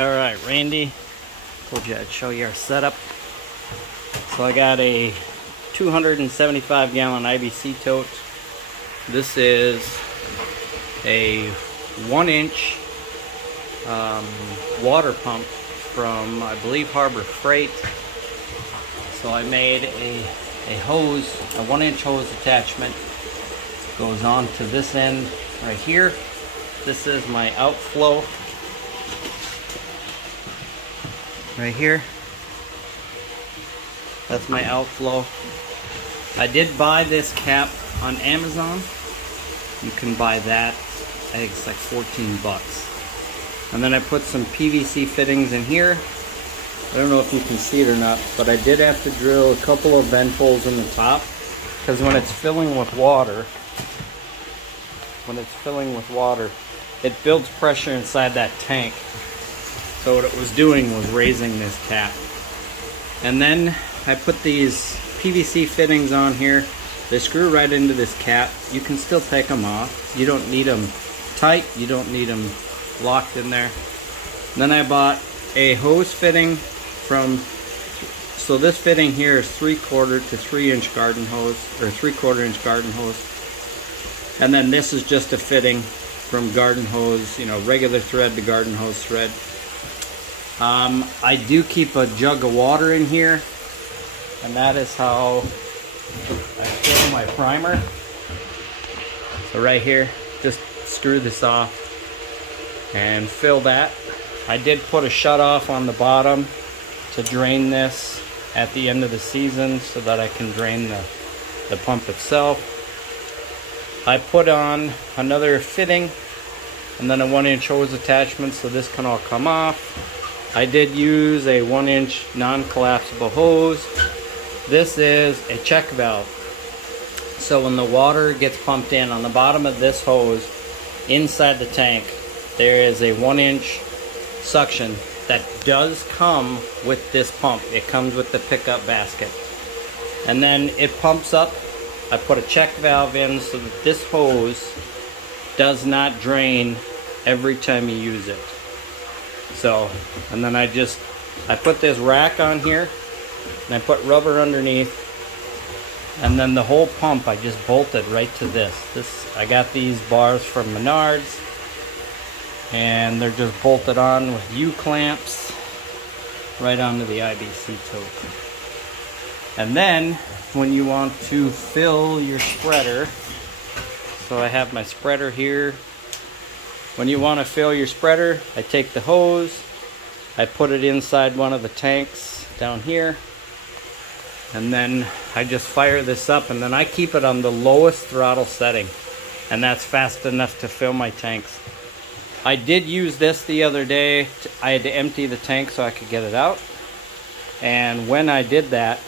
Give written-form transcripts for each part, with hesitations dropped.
Alright, Randy, told you I'd show you our setup. So I got a 275 gallon IBC tote. This is a 1-inch water pump from, I believe, Harbor Freight. So I made a hose, a 1-inch hose attachment. Goes on to this end right here. This is my outflow. Right here, that's my outflow. I did buy this cap on Amazon. You can buy that, I think it's like 14 bucks. And then I put some PVC fittings in here. I don't know if you can see it or not, but I did have to drill a couple of vent holes in the top, because when it's filling with water, it builds pressure inside that tank. So what it was doing was raising this cap. And then I put these PVC fittings on here. They screw right into this cap. You can still take them off. You don't need them tight. You don't need them locked in there. And then I bought a hose fitting from, so this fitting here is 3/4 to 3-inch garden hose, or 3/4 inch garden hose. And then this is just a fitting from garden hose, you know, regular thread to garden hose thread. I do keep a jug of water in here, and that is how I fill my primer. So right here, just screw this off and fill that. I did put a shut off on the bottom to drain this at the end of the season so that I can drain the pump itself. I put on another fitting and then a 1-inch hose attachment so this can all come off. I did use a 1-inch non-collapsible hose. This is a check valve. So when the water gets pumped in on the bottom of this hose, inside the tank, there is a 1-inch suction that does come with this pump. It comes with the pickup basket. And then it pumps up. I put a check valve in so that this hose does not drain every time you use it. So, and then I put this rack on here, and I put rubber underneath, and then the whole pump I just bolted right to this. I got these bars from Menards, and they're just bolted on with U-clamps right onto the IBC tote. And then, when you want to fill your spreader, so I have my spreader here. When you want to fill your spreader, I take the hose, I put it inside one of the tanks down here, and then I just fire this up, and then I keep it on the lowest throttle setting, and that's fast enough to fill my tanks. I did use this the other day. I had to empty the tank so I could get it out, and when I did that,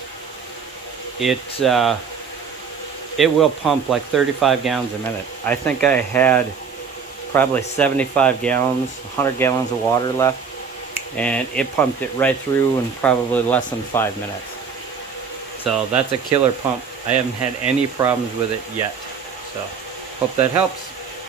it will pump like 35 gallons a minute. I think I had probably 75 gallons, 100 gallons of water left, and it pumped it right through in probably less than 5 minutes. So that's a killer pump. I haven't had any problems with it yet. So hope that helps.